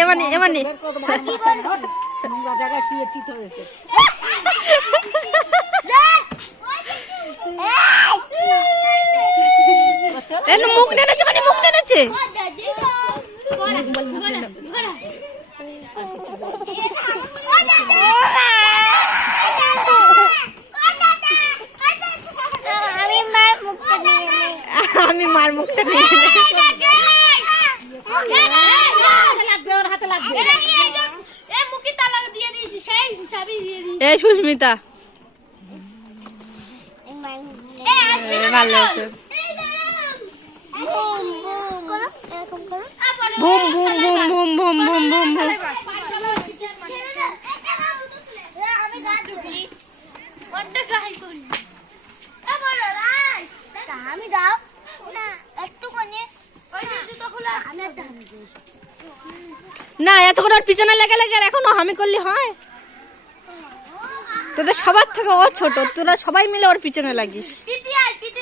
এমানি এমানি জায়গায় শুয়ে চিত হয়েছে। মুখ টেনেছে মানে মুখ টেনেছে। আমি মার মুখটা নিয়ে এই সুস্মিতা ভালো আছে। Boom boom boom boom boom boom boom boom. না এতক্ষণ ওর পিছনে লেগে লেগে এখনো আমি করলি হয়? তোদের সবার থেকে ও ছোট, তোরা সবাই মিলে ওর পিছনে লাগিস।